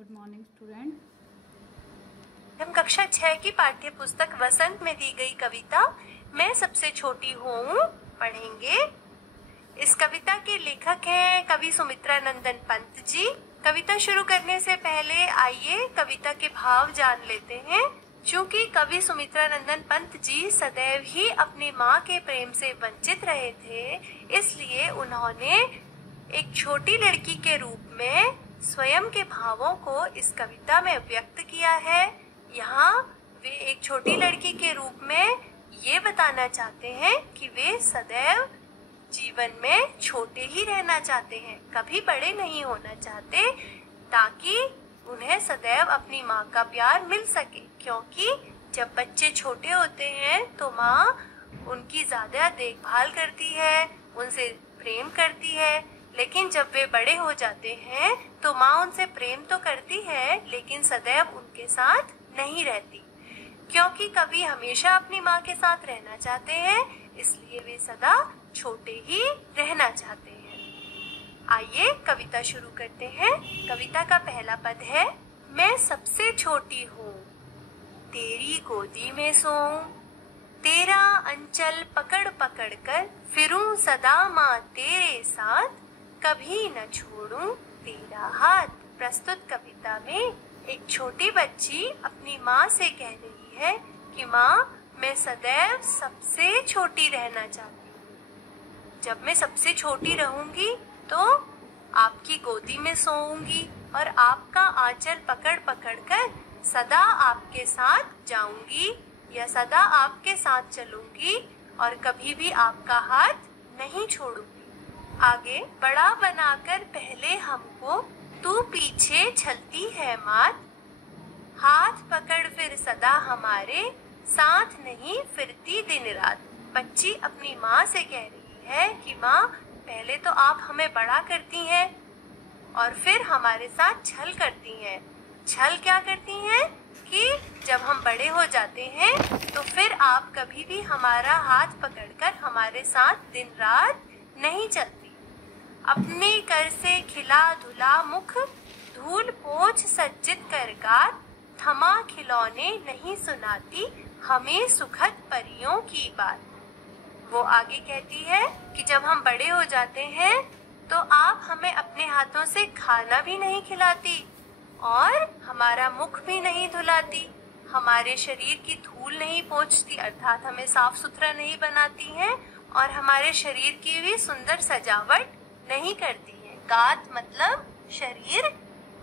Good morning student. हम कक्षा 6 की पाठ्य पुस्तक वसंत में दी गई कविता मैं सबसे छोटी हूँ पढ़ेंगे। इस कविता के लेखक हैं कवि सुमित्रानंदन पंत जी। कविता शुरू करने से पहले आइए कविता के भाव जान लेते हैं। चूंकि कवि सुमित्रानंदन पंत जी सदैव ही अपनी माँ के प्रेम से वंचित रहे थे, इसलिए उन्होंने एक छोटी लड़की के रूप में स्वयं के भावों को इस कविता में व्यक्त किया है। यहाँ वे एक छोटी लड़की के रूप में ये बताना चाहते हैं कि वे सदैव जीवन में छोटे ही रहना चाहते हैं, कभी बड़े नहीं होना चाहते, ताकि उन्हें सदैव अपनी माँ का प्यार मिल सके। क्योंकि जब बच्चे छोटे होते हैं तो माँ उनकी ज्यादा देखभाल करती है, उनसे प्रेम करती है। लेकिन जब वे बड़े हो जाते हैं तो माँ उनसे प्रेम तो करती है, लेकिन सदैव उनके साथ नहीं रहती। क्योंकि कवि हमेशा अपनी माँ के साथ रहना चाहते हैं, इसलिए वे सदा छोटे ही रहना चाहते हैं। आइए कविता शुरू करते हैं। कविता का पहला पद है, मैं सबसे छोटी हूँ, तेरी गोदी में सोऊं, तेरा अंचल पकड़ पकड़ कर फिरूं सदा माँ तेरे साथ, कभी न छोड़ूं तेरा हाथ। प्रस्तुत कविता में एक छोटी बच्ची अपनी माँ से कह रही है कि माँ, मैं सदैव सबसे छोटी रहना चाहती हूँ। जब मैं सबसे छोटी रहूंगी तो आपकी गोदी में सोऊंगी और आपका आंचल पकड़ पकड़ कर सदा आपके साथ जाऊंगी या सदा आपके साथ चलूंगी और कभी भी आपका हाथ नहीं छोड़ूंगी। आगे, बड़ा बनाकर पहले हमको तू पीछे चलती है मात, हाथ पकड़ फिर सदा हमारे साथ नहीं फिरती दिन रात। बच्ची अपनी माँ से कह रही है कि माँ, पहले तो आप हमें बड़ा करती हैं और फिर हमारे साथ छल करती हैं। छल क्या करती हैं कि जब हम बड़े हो जाते हैं तो फिर आप कभी भी हमारा हाथ पकड़कर हमारे साथ दिन रात नहीं चलती। अपने कर से खिला धुला मुख, धूल पोंछ सज्जित कर गात, थमा खिलौने नहीं सुनाती हमें सुखद परियों की बात। वो आगे कहती है कि जब हम बड़े हो जाते हैं तो आप हमें अपने हाथों से खाना भी नहीं खिलाती और हमारा मुख भी नहीं धुलाती, हमारे शरीर की धूल नहीं पोंछती, अर्थात हमें साफ सुथरा नहीं बनाती हैं और हमारे शरीर की भी सुंदर सजावट नहीं करती है। गात मतलब शरीर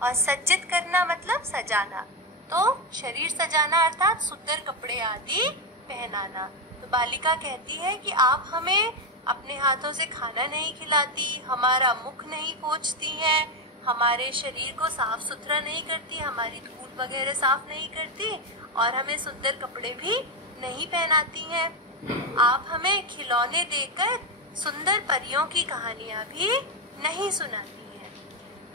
और सज्जित करना मतलब सजाना, तो शरीर सजाना अर्थात सुंदर कपड़े आदि पहनाना। तो बालिका कहती है कि आप हमें अपने हाथों से खाना नहीं खिलाती, हमारा मुख नहीं पोंछती हैं, हमारे शरीर को साफ सुथरा नहीं करती, हमारी धूल वगैरह साफ नहीं करती और हमें सुंदर कपड़े भी नहीं पहनाती हैं। आप हमें खिलौने देकर सुंदर परियों की कहानियां भी नहीं सुनाती हैं।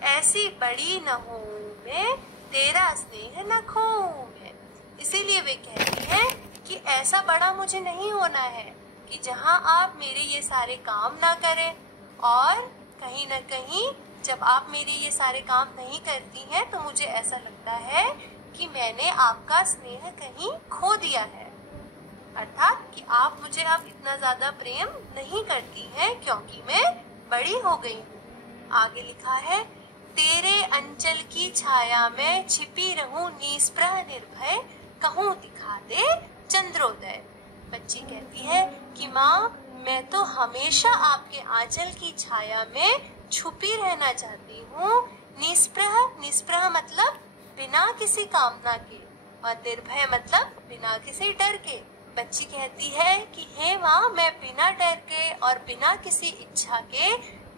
ऐसी बड़ी न हो मैं, तेरा स्नेह न खोऊं मैं। इसीलिए वे कहती हैं कि ऐसा बड़ा मुझे नहीं होना है कि जहां आप मेरे ये सारे काम ना करें, और कहीं न कहीं जब आप मेरे ये सारे काम नहीं करती हैं तो मुझे ऐसा लगता है कि मैंने आपका स्नेह कहीं खो दिया है, अर्थात कि आप मुझे अब इतना ज्यादा प्रेम नहीं करती हैं क्योंकि मैं बड़ी हो गई हूँ। आगे लिखा है, तेरे अंचल की छाया में छिपी रहूं निस्पृह निर्भय, कहूँ दिखा दे चंद्रोदय। बच्ची कहती है कि माँ, मैं तो हमेशा आपके आंचल की छाया में छुपी रहना चाहती हूँ। निस्पृह, निस्पृह मतलब बिना किसी कामना के, और निर्भय मतलब बिना किसी डर के। बच्ची कहती है कि हे माँ, मैं बिना डर के और बिना किसी इच्छा के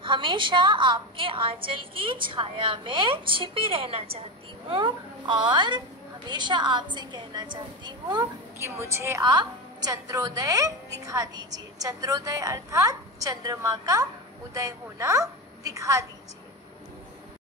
हमेशा आपके आंचल की छाया में छिपी रहना चाहती हूँ और हमेशा आपसे कहना चाहती हूँ कि मुझे आप चंद्रोदय दिखा दीजिए। चंद्रोदय अर्थात चंद्रमा का उदय होना दिखा दीजिए।